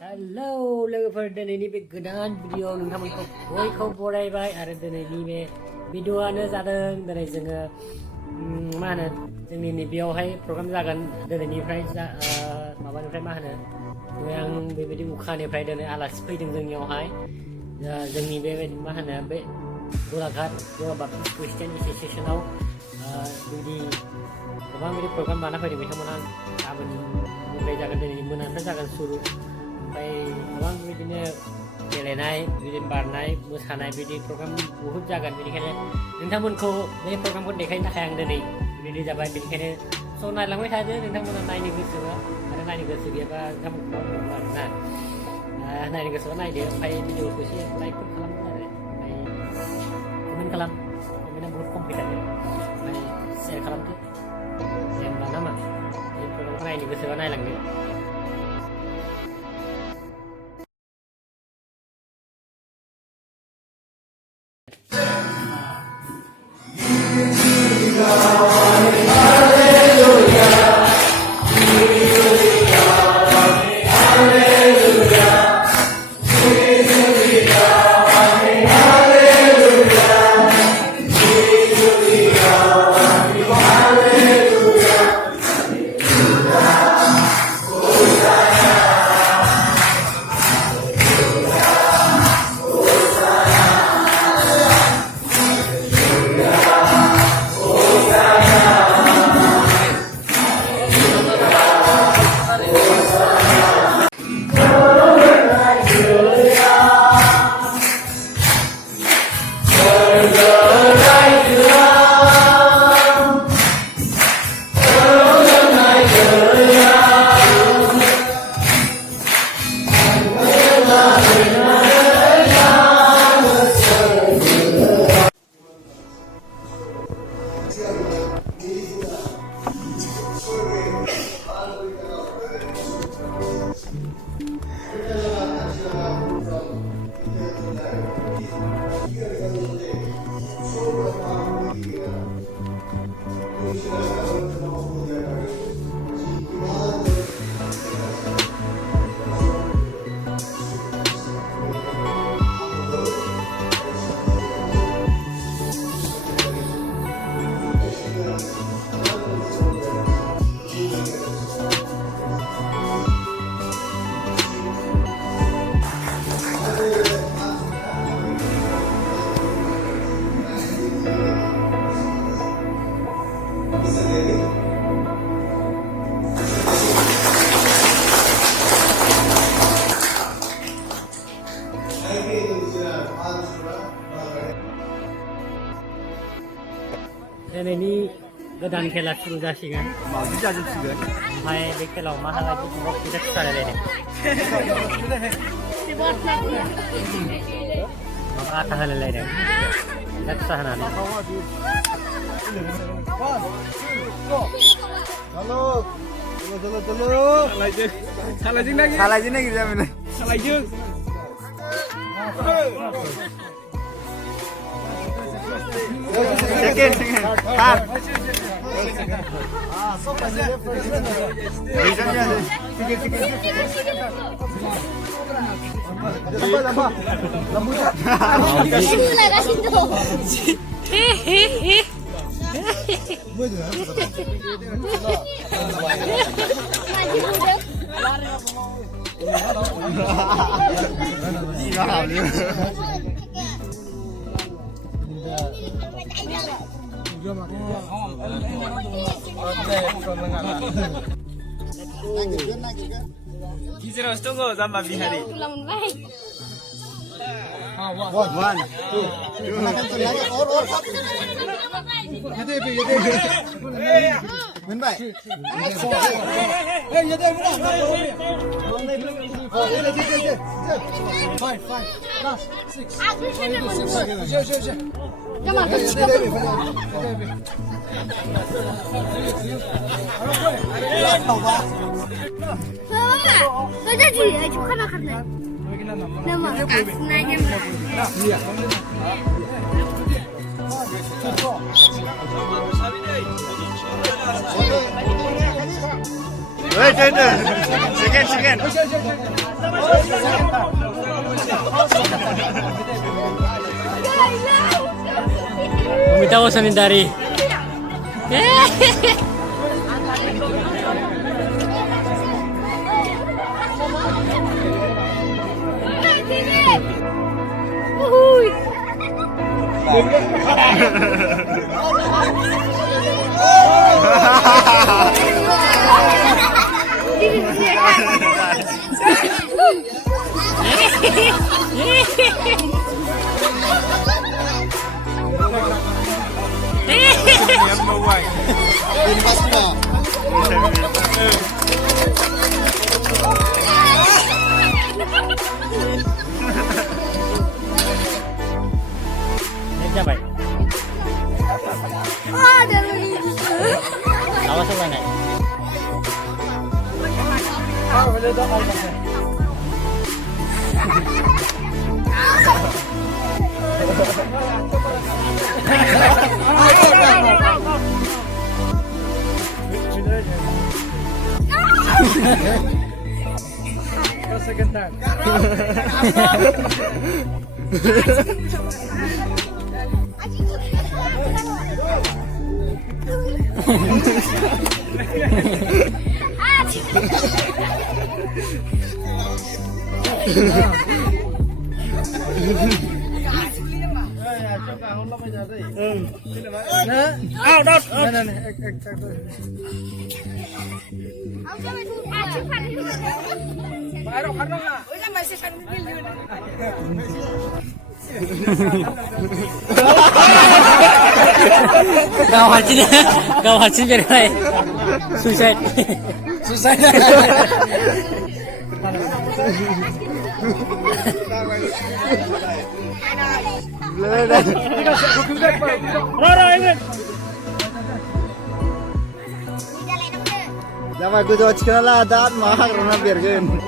Hello लोगोफोर दिनैनि बे गोदान video नोंथांमोनखौ बयखौ बरायबाय आरो दिनैनि बे भिडिअआनो जादों दिनै जोङो मा होनो जोंनि नैबेयावहाय प्रग्राम जागोन दिनैनिफ्राय माबानिफ्राय मा होनो आं बेबायदि उखानिफ्राय दिनै आलासि फैदों जोंनियावहाय जोंनि बेबायदि मा होनो बे गलाघाट बाप्टिस्ट क्रिस्टियान एस'सिएशनाव बिदि गोबां बिदि प्रग्राम लाना फैदों बिथांमोना गाबोननिफ्राय जागोन दिनै मोनानिफ्राय जागोन सुरु ओमफ्राय गोबां बिदिनो गेलेनाय बिदि बारनाय मोसानाय बिदि प्रग्राम बहुद जागोन बेनिखायनो नोंथांमोनखौ बे प्रग्रामखौ देखायनो थाखाय आं दिनै रेडि जाबाय बेनिखायनो स' नायलांबाय थादो नोंथांमोना नायनो गोसोबा आरो नायनो गोसो गैयाबा नोंथांमोनखौ आरोना नायनो गोसोबा नायदो ओमफ्राय भिडिअखौ एसे लाइकफोर खालामदो आरो ओमफ्राय कमेन्टआ बहुद खम फैथारो ओमफ्राय शेयार खालामदो जेनेबा नामा बे प्रग्रामखौ नायनो गोसोबा नायलांदो दिनैनि गोदान खेला सुरु जासिगोन मावजि जाजोबसिगोन ओमफ्राय बे खेलायाव मा हालायदि फुटबल फैसा खिथालायलायदों माबा आथा होलायलायदों फैसा खिथा होनानै सालायजों नागिरजाबाय सालायजों Second. Start. Terus tunggu sama Bihari. One, two. Wait. Second. Bumitaw sa nindari. Siapa? Ada lagi. Awas apa nih? Kau hacin biar baik. Suicide. Dapat gue coba cekal lah, dan mahal karena biar gen. No.